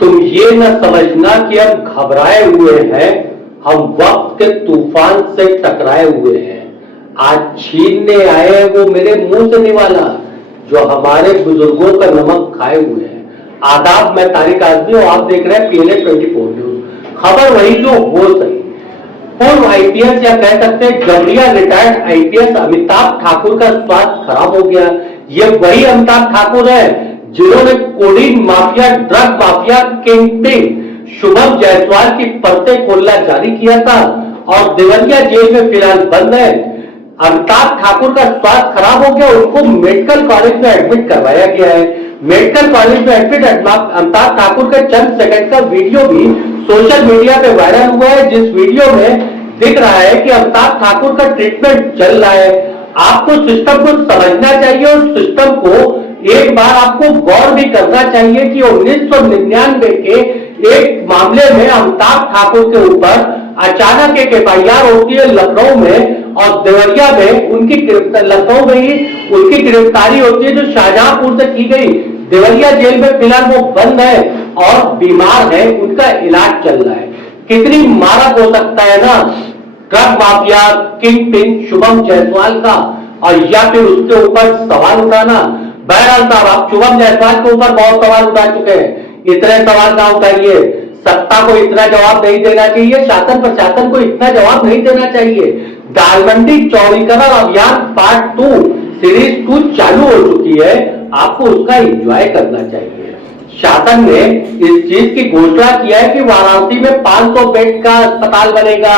तुम ये न समझना कि हम घबराए हुए हैं, हम वक्त के तूफान से टकराए हुए हैं। आज छीनने आए हैं वो मेरे मुंह से निवाला, जो हमारे बुजुर्गों का नमक खाए हुए हैं। आदाब, मैं तारिक आजमी और आप देख रहे हैं PNA 24 न्यूज। खबर वही जो हो सही। पूर्व आईपीएस या कह सकते हैं जबरिया रिटायर्ड आईपीएस अमिताभ ठाकुर का स्वास्थ्य खराब हो गया। ये वही अमिताभ ठाकुर है जिन्होंने codeine mafia, drug mafia kingpin Shubham Jaiswal की पर्चे खोलना जारी किया था और देवरिया जेल में फिलहाल बंद है। अमिताभ ठाकुर का स्वास्थ्य खराब हो गया, उनको मेडिकल कॉलेज में एडमिट करवाया गया है। मेडिकल कॉलेज में एडमिट अमिताभ ठाकुर के चंद सेकंड का वीडियो भी सोशल मीडिया पे वायरल हुआ है, जिस वीडियो में दिख रहा है कि अमिताभ ठाकुर का ट्रीटमेंट चल रहा है। आपको सिस्टम को समझना चाहिए और सिस्टम को एक बार आपको गौर भी करना चाहिए कि 1999 के एक मामले में अमिताभ ठाकुर के ऊपर अचानक एक FIR होती है लखनऊ में, और देवरिया में उनकी लखनऊ में ही उनकी गिरफ्तारी होती है जो शाहजहांपुर से की गई। देवरिया जेल में फिलहाल वो बंद है और बीमार है, उनका इलाज चल रहा है। कितनी मारक हो सकता है ना drug mafia king pin Shubham Jaiswal का, और या फिर उसके ऊपर सवाल उठाना। बहरहाल साहब, आप शुभम जायसवाल के ऊपर बहुत सवाल उठा चुके हैं, इतने सवाल ना उठाइए। सत्ता को इतना जवाब नहीं देना चाहिए, शासन प्रशासन को इतना जवाब नहीं देना चाहिए। दालमंडी चौड़ीकरण अभियान पार्ट 2 सीरीज 2 चालू हो चुकी है, आपको उसका एंजॉय करना चाहिए। शासन ने इस चीज की घोषणा किया है कि वाराणसी में 500 बेड का अस्पताल बनेगा।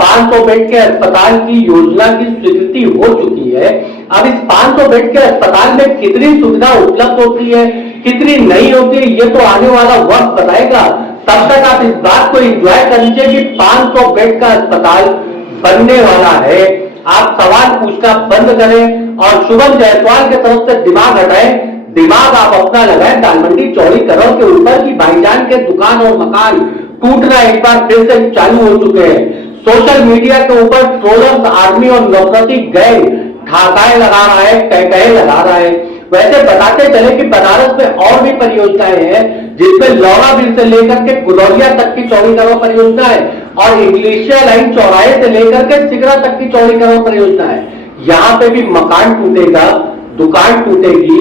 500 बेड के अस्पताल की योजना की स्वीकृति हो चुकी है। अब इस 500 बेड के अस्पताल में कितनी सुविधा उपलब्ध होती है, कितनी नहीं होती है, ये तो आने वाला वक्त बताएगा। तब तक आप इस बात को एंजॉय कर लीजिए कि 500 बेड का अस्पताल बनने वाला है। आप सवाल पूछना बंद करें और शुभम जायसवाल के तरफ से दिमाग हटाएं। दिमाग आप अपना लगाएं दालमंडी चौड़ीकरण के ऊपर की भाईजान के दुकान और मकान टूटना एक बार फिर से चालू हो चुके हैं। सोशल मीडिया के ऊपर ट्रोलर्स आर्मी और नफरती गैंग ठाकाए लगा रहा है, कह लगा रहा है। वैसे बताते चले कि बनारस में और भी परियोजनाएं हैं, जिसमें लौराबीर से लेकर के गुदौलिया तक की चौड़ीकरण परियोजना है और इंग्लिशिया लाइन चौराहे से लेकर के सिगरा तक की चौड़ीकरण परियोजना है। यहाँ पे भी मकान टूटेगा, दुकान टूटेगी,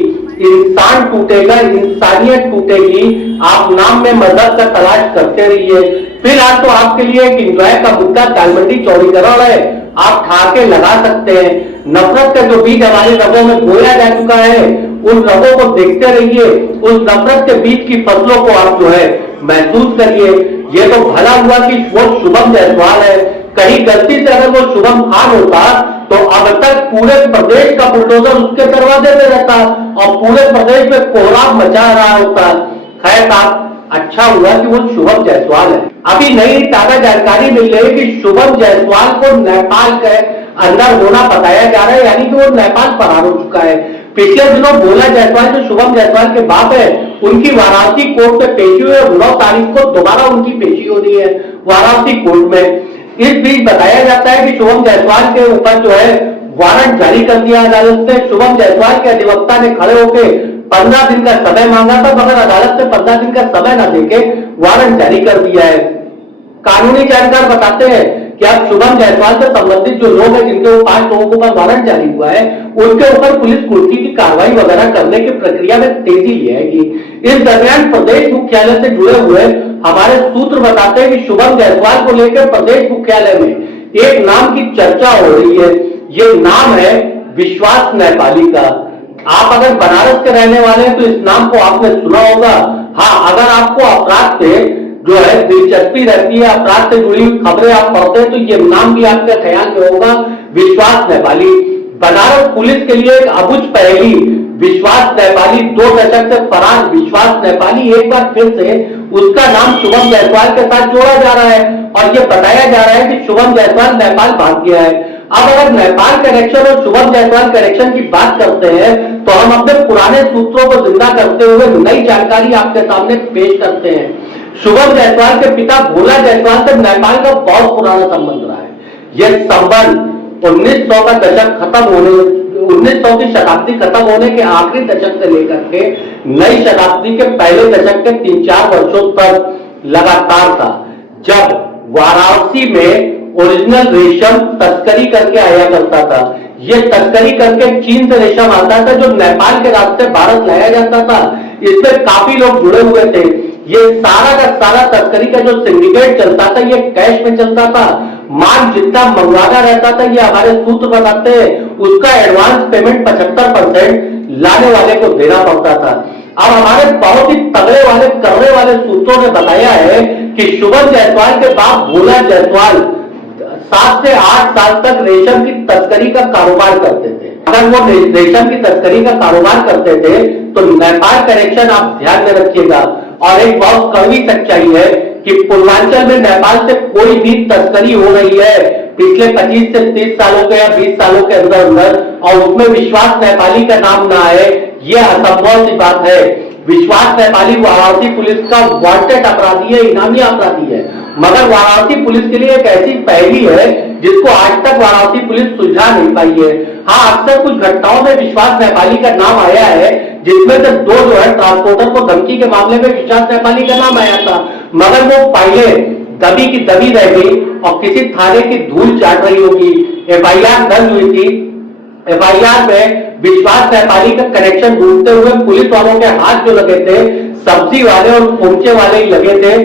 इंसान टूटेगा, इंसानियत टूटेगी। आप नाम में मदद का तलाश करते रहिए। फिलहाल तो आपके लिए एक एंजॉय का मुद्दा दालमंडी चौड़ीकरण है, आप ठाके लगा सकते हैं। नफरत का जो बीज हमारे रगों में बोया जा चुका है, उन रगों को देखते रहिए, उस नफरत के बीज की फसलों को आप जो है महसूस करिए। ये तो भला हुआ कि वो शुभम जायसवाल है, कहीं गलती से अगर वो शुभम खान होता तो अब तक पूरे प्रदेश का बुलडोजर उसके दरवाजे पे रहता और पूरे प्रदेश में कोहराम मचा रहा होता। खैर साहब, अच्छा हुआ कि वो शुभम जायसवाल है। अभी नई ताजा जानकारी मिल रही है कि शुभम जायसवाल को नेपाल के अंदर होना बताया जा रहा है, यानी कि वो नेपाल फरार हो चुका है। पिछले दिनों भोला जायसवाल जो शुभम जायसवाल के बाप है, उनकी वाराणसी कोर्ट में पेशी हुई और 9 तारीख को दोबारा उनकी पेशी होनी है वाराणसी कोर्ट में। इस बीच बताया जाता है कि शुभम जायसवाल के ऊपर जो है वारंट जारी कर दिया अदालत ने। शुभम जायसवाल के अधिवक्ता ने खड़े होकर 15 दिन का समय मांगा था, मगर अदालत ने 15 दिन का समय न देके वारंट जारी कर दिया है। कानूनी जानकार बताते हैं कि अब शुभम जायसवाल से संबंधित जो लोग हैं, जिनके ऊपर 5 लोगों के ऊपर वारंट जारी हुआ है, उनके ऊपर पुलिस कुर्की की कार्रवाई वगैरह करने की प्रक्रिया में तेजी लाएगी। इस दरमियान प्रदेश मुख्यालय से जुड़े हुए हमारे सूत्र बताते हैं कि शुभम जायसवाल को लेकर प्रदेश मुख्यालय में एक नाम की चर्चा हो रही है। ये नाम है विश्वास नेपाली का। आप अगर बनारस के रहने वाले हैं तो इस नाम को आपने सुना होगा। हाँ, अगर आपको अपराध से जो है दिलचस्पी रहती है, अपराध से जुड़ी खबरें आप पढ़ते हैं, तो ये नाम भी आपके ख्याल में होगा, विश्वास नेपाली। बनारस पुलिस के लिए एक अबुझ पहेली विश्वास नेपाली, 2 दशक से फरार विश्वास नेपाली, एक बार फिर से उसका नाम शुभम जायसवाल के साथ जोड़ा जा रहा है और यह बताया जा रहा है कि शुभम जायसवाल नेपाल भाग गया है। अब अगर नेपाल कनेक्शन और शुभम जायसवाल कनेक्शन की बात करते हैं तो हम अपने पुराने सूत्रों को जिंदा करते हुए नई जानकारी आपके सामने पेश करते हैं। शुभम जायसवाल के पिता भोला जायसवाल से नेपाल का बहुत पुराना संबंध रहा है। यह संबंध 1900 का दशक खत्म 1900 की शताब्दी खत्म होने के आखिरी दशक से लेकर के नई शताब्दी के पहले दशक के 3-4 वर्षों तक लगातार था, जब वाराणसी में ओरिजिनल रेशम तस्करी करके आया करता था। ये तस्करी करके चीन से रेशम आता था जो नेपाल के रास्ते भारत लाया जाता था। इसमें काफी लोग जुड़े हुए थे। ये सारा का सारा तस्करी का जो सिंडिकेट चलता था ये कैश में चलता था। माल जितना मंगवाना रहता था, ये हमारे सूत्र बताते हैं, उसका एडवांस पेमेंट 75% लाने वाले को देना पड़ता था। अब हमारे बहुत ही तगड़े वाले करने वाले सूत्रों ने बताया है कि शुभम जायसवाल के बाप भोला जायसवाल 7 से 8 साल तक रेशम की तस्करी का कारोबार करते थे। अगर वो रेशम की तस्करी का कारोबार करते थे तो नेपाल कनेक्शन आप ध्यान में रखिएगा। और एक बहुत कड़वी सच्चाई है कि पूर्वांचल में नेपाल से कोई भी तस्करी हो रही है पिछले 25 से 30 सालों के या 20 सालों के अंदर अंदर, और उसमें विश्वास नेपाली का नाम ना आए, यह असंभव सी बात है। विश्वास नेपाली वाराणसी पुलिस का वांटेड अपराधी है, इनामी अपराधी है, मगर वाराणसी पुलिस के लिए एक ऐसी पहेली है जिसको आज तक वाराणसी पुलिस सुलझा नहीं पाई है। हाँ, अक्सर कुछ घटनाओं में विश्वास नेपाली का नाम आया है, जिसमें से 2 जो है ट्रांसपोर्टर को धमकी के मामले में विश्वास नेपाली का नाम आया था, मगर वो पहले दबी की दबी रह गई और किसी थाने की धूल चाट रही होगी। FIR दर्ज हुई थी। FIR में विश्वास नेपाली का कनेक्शन ढूंढते हुए पुलिस वालों के हाथ जो लगे थे सब्जी वाले और पहुंचे वाले ही लगे थे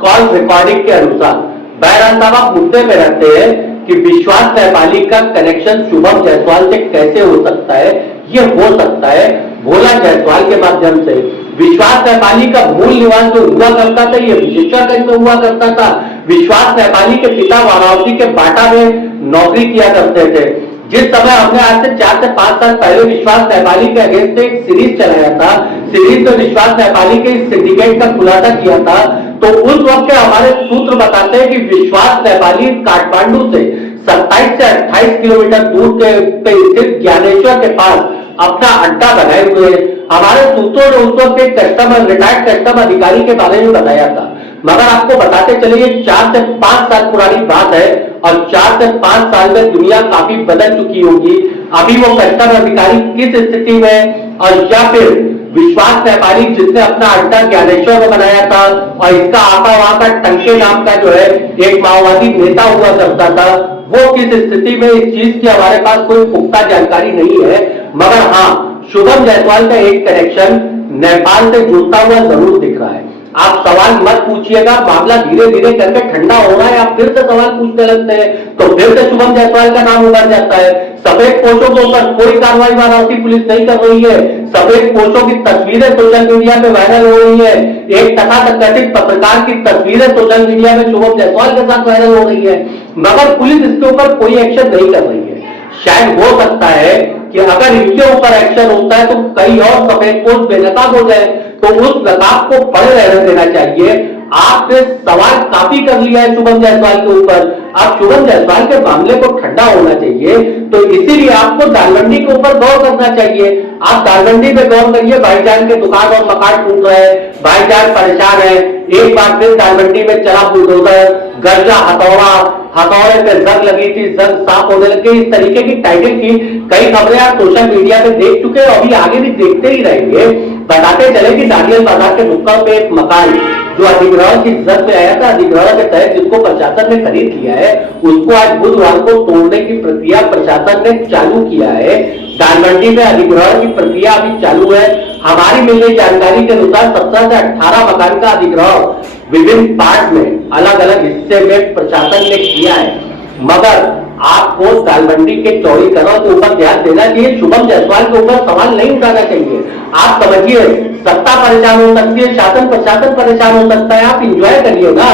कॉल रिकॉर्डिंग के अनुसार। बहरहाल साहब आप मुद्दे में रहते हैं कि विश्वास नेपाली का कनेक्शन शुभम जायसवाल से कैसे हो सकता है। ये हो सकता है भोला जायसवाल के माध्यम से। विश्वास नेपाली का मूल निवास जो हुआ करता था ये विशेषगंज में हुआ करता था। विश्वास नेपाली के पिता वाराणसी के बाटा में नौकरी किया करते थे। जिस समय हमने आज से 4 से 5 साल पहले विश्वास नेपाली के अगेंस्ट एक सीरीज चलाया था, सीरीज में विश्वास नेपाली के इस सिंडिकेट का खुलासा किया था, तो उस वक्त के हमारे सूत्र बताते हैं कि विश्वास नेपाली काठमांडू से 27 से 28 किलोमीटर दूर पे स्थित ज्ञानेश्वर के पास अपना अड्डा बनाए हुए। हमारे सूत्रों ने उस वक्त एक कस्टमर, रिटायर्ड कस्टम अधिकारी के बारे में बताया था, मगर आपको बताते चले ये 4 से 5 साल पुरानी बात है और 4 से 5 साल में दुनिया काफी बदल चुकी होगी। अभी वो कस्टम अधिकारी किस स्थिति में, और या फिर विश्वास नेपाली जिसने अपना अड्डा ज्ञानेश्वर में बनाया था और इसका आता वहां का टंके नाम का जो है एक माओवादी नेता हुआ करता था, वो किस स्थिति में, इस चीज की हमारे पास कोई पुख्ता जानकारी नहीं है। मगर हाँ, शुभम जायसवाल का एक कनेक्शन नेपाल से जुड़ता हुआ जरूर दिख रहा है। आप सवाल मत पूछिएगा, मामला धीरे धीरे करके ठंडा हो रहा है, आप फिर से सवाल पूछने लगते हैं तो फिर से शुभम जायसवाल का नाम उभर जाता है। सफेद पोशों के ऊपर कोई कार्रवाई वाराणसी पुलिस नहीं कर रही है। सफेद पोशों की तस्वीरें सोशल मीडिया पे वायरल हो रही है। एक तथाकथित पत्रकार की तस्वीरें सोशल मीडिया में शुभम जायसवाल के साथ वायरल हो रही है, मगर पुलिस इसके ऊपर कोई एक्शन नहीं कर रही है। शायद हो सकता है कि अगर इनके ऊपर एक्शन होता है तो कई और सफेद पोश बेनकाब हो जाए, तो उस नकाब को पड़े रहने देना चाहिए। आपने सवाल काफी कर लिया है शुभम जायसवाल के ऊपर, अब शुभम जायसवाल के मामले को ठंडा होना चाहिए, तो इसीलिए आपको दालमंडी के ऊपर गौर करना चाहिए। आप दालमंडी पे गौर करिए, भाईजान के दुकान और मकान टूट रहे हैं, भाईजान परेशान है। एक बार फिर दालमंडी में चला बुलडोजर, गर्जा हथौड़ा, हथौड़े पे जंग लगी थी, जंग साफ होने लगी, इस तरीके की टाइटल की कई खबरें आप सोशल मीडिया पे देख चुके हैं, अभी आगे भी देखते ही रहेंगे। बताते चले कि दानियल बाजार के नुक्कड़ पे एक मकान जो अधिग्रहण की जद में आया था, अधिग्रहण के तहत जिसको प्रशासन ने खरीद लिया है, उसको आज बुधवार को तोड़ने की प्रक्रिया प्रशासन ने चालू किया है। दालमंडी में अधिग्रहण की प्रक्रिया अभी चालू है। हमारी मिल रही जानकारी के अनुसार 17 से 18 मकान का अधिग्रहण विभिन्न पार्ट में अलग अलग हिस्से में प्रशासन ने किया है, मगर आपको दालमंडी के चौड़ीकरण के ऊपर ध्यान देना चाहिए। शुभम जायसवाल के ऊपर सवाल नहीं उठाना चाहिए। आप समझिए, सत्ता परेशान हो सकती है, शासन प्रशासन परेशान हो सकता है, आप इंजॉय करिए ना,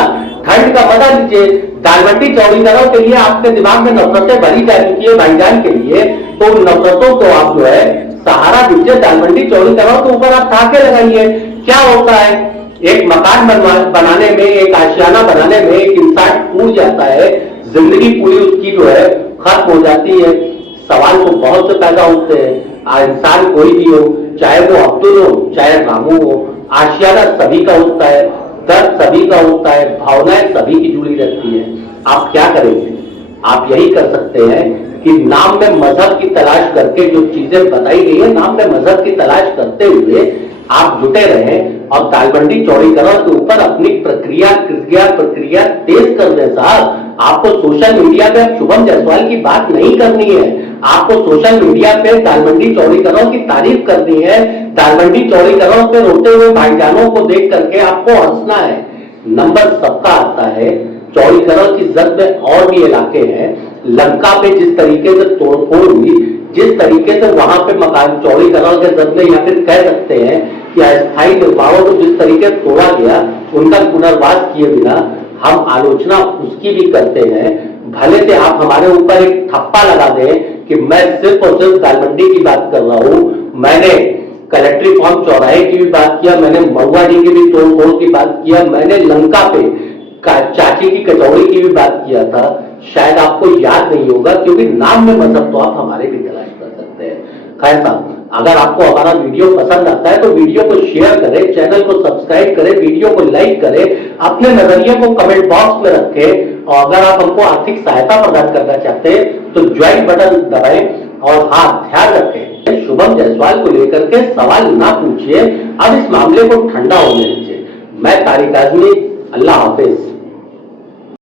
ठंड का मजा लीजिए। दालमंडी चौड़ीकरण के लिए आपके दिमाग में नफरतें भरी जा चुकी है भाईजान के लिए, तो उन नफरतों को आप जो है सहारा दीजिए। दालमंडी चौड़ीकरण के ऊपर आप ठाके लगाइए। क्या होता है, एक मकान बनाने में, एक आशियाना बनाने में एक इंसान टूट जाता है, जिंदगी पूरी उसकी जो है खत्म हो जाती है। सवाल तो बहुत से पैदा होते हैं, इंसान कोई भी हो, चाहे वो अब्दुल हो चाहे रामू हो, आशियाना सभी का होता है, दर्द सभी का होता है, भावनाएं सभी की जुड़ी रहती है। आप क्या करेंगे? आप यही कर सकते हैं कि नाम में मजहब की तलाश करके जो चीजें बताई गई है, नाम में मजहब की तलाश करते हुए आप जुटे रहें और तालबंदी चौड़ीकरण के ऊपर अपनी प्रक्रिया तेज कर दें साहब। आपको सोशल मीडिया पे शुभम जायसवाल की बात नहीं करनी है, आपको सोशल मीडिया पे तालबंदी चौड़ीकरण की तारीफ करनी है। तालबंदी चौड़ीकरण पे रोते हुए भाईजानों को देख करके आपको हंसना है। नंबर सबका आता है। चौड़ीकरण की जद में और भी इलाके हैं, लंका पे जिस तरीके से तोड़फोड़ हुई, जिस तरीके से वहां पे मकान चौड़ीकरण के जद में, या फिर कह सकते हैं कि अस्थायी निर्माणों को जिस तरीके से तोड़ा गया, उनका पुनर्वास किए बिना हम आलोचना उसकी भी करते हैं। भले से आप हमारे ऊपर एक थप्पा लगा दें कि मैं सिर्फ और सिर्फ तालबंदी की बात कर रहा हूं, मैंने कलेक्ट्री फार्म चौराहे की भी बात किया, मैंने महुआ जी की भी तोड़फोड़ की बात किया, मैंने लंका पे चाची की कचौड़ी की भी बात किया था। शायद आपको याद नहीं होगा, क्योंकि नाम में मजहब तो आप हमारे भी तलाश कर सकते हैं। खैर साहब, अगर आपको हमारा वीडियो पसंद आता है तो वीडियो को शेयर करें, चैनल को सब्सक्राइब करें, वीडियो को लाइक करें, अपने नजरिए को कमेंट बॉक्स में रखें, और अगर आप हमको आर्थिक सहायता प्रदान करना चाहते हैं तो ज्वाइन बटन दबाएं। और हाँ, ध्यान रखें, शुभम जायसवाल को लेकर के सवाल ना पूछिए, अब इस मामले को ठंडा होने दीजिए। मैं तारिक आजमी, अल्लाह हाफिज।